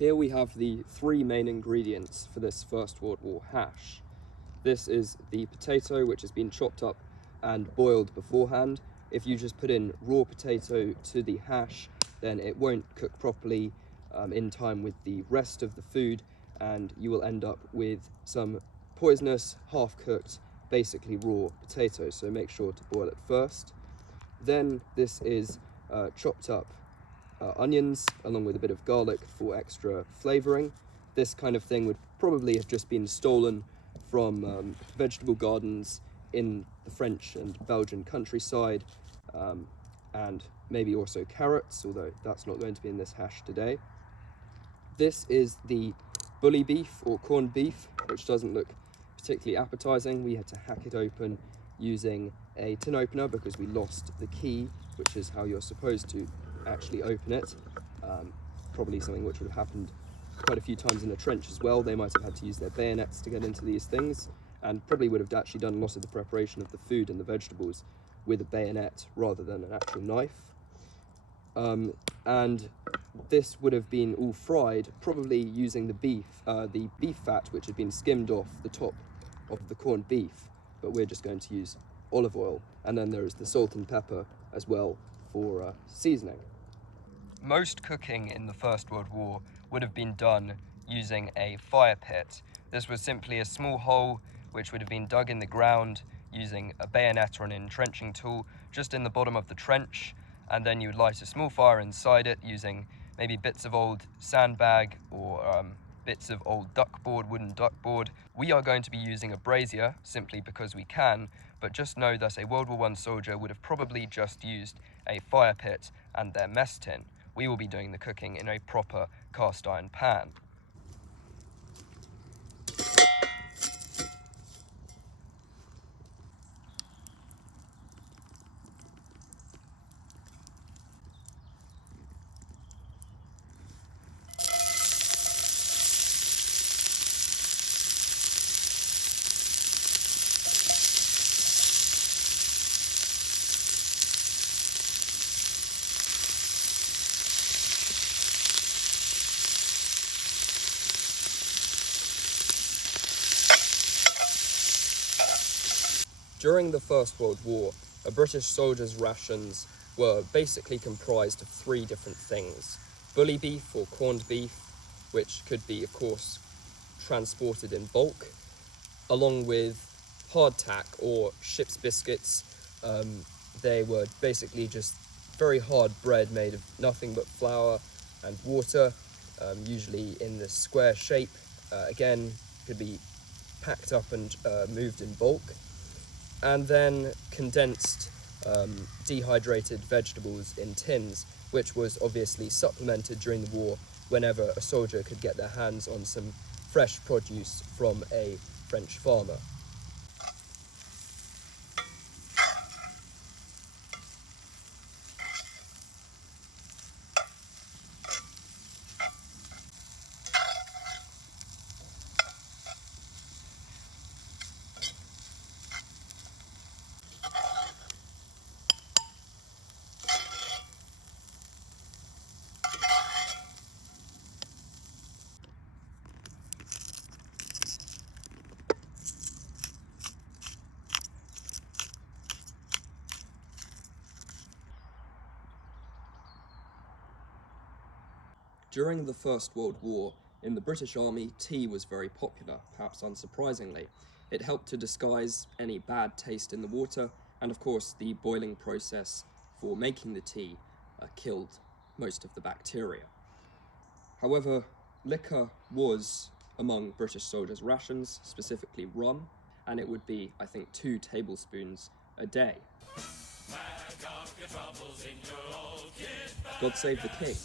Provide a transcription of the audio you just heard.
Here we have the three main ingredients for this First World War hash. This is the potato, which has been chopped up and boiled beforehand. If you just put in raw potato to the hash, then it won't cook properly in time with the rest of the food, and you will end up with some poisonous, half-cooked, basically raw potatoes, so make sure to boil it first. Then this is chopped up onions along with a bit of garlic for extra flavouring. This kind of thing would probably have just been stolen from vegetable gardens in the French and Belgian countryside, and maybe also carrots, although that's not going to be in this hash today. This is the bully beef or corned beef, which doesn't look particularly appetizing. We had to hack it open using a tin opener because we lost the key, which is how you're supposed to actually open it. Probably something which would have happened quite a few times in the trench as well. They might have had to use their bayonets to get into these things, and probably would have actually done a lot of the preparation of the food and the vegetables with a bayonet rather than an actual knife. And this would have been all fried, probably using the beef fat, which had been skimmed off the top of the corned beef, but we're just going to use olive oil. And then there is the salt and pepper as well for seasoning. Most cooking in the First World War would have been done using a fire pit. This was simply a small hole which would have been dug in the ground using a bayonet or an entrenching tool just in the bottom of the trench, and then you would light a small fire inside it using maybe bits of old sandbag or bits of old wooden duckboard. We are going to be using a brazier simply because we can, but just know that a World War I soldier would have probably just used a fire pit and their mess tin. We will be doing the cooking in a proper cast iron pan. During the First World War, a British soldier's rations were basically comprised of three different things. Bully beef or corned beef, which could be, of course, transported in bulk, along with hardtack or ship's biscuits. They were basically just very hard bread made of nothing but flour and water, usually in the square shape. Again, could be packed up and moved in bulk. And then condensed, dehydrated vegetables in tins, which was obviously supplemented during the war whenever a soldier could get their hands on some fresh produce from a French farmer. During the First World War, in the British Army, tea was very popular, perhaps unsurprisingly. It helped to disguise any bad taste in the water, and of course the boiling process for making the tea killed most of the bacteria. However, liquor was among British soldiers' rations, specifically rum, and it would be, I think, 2 tablespoons a day. God save the king.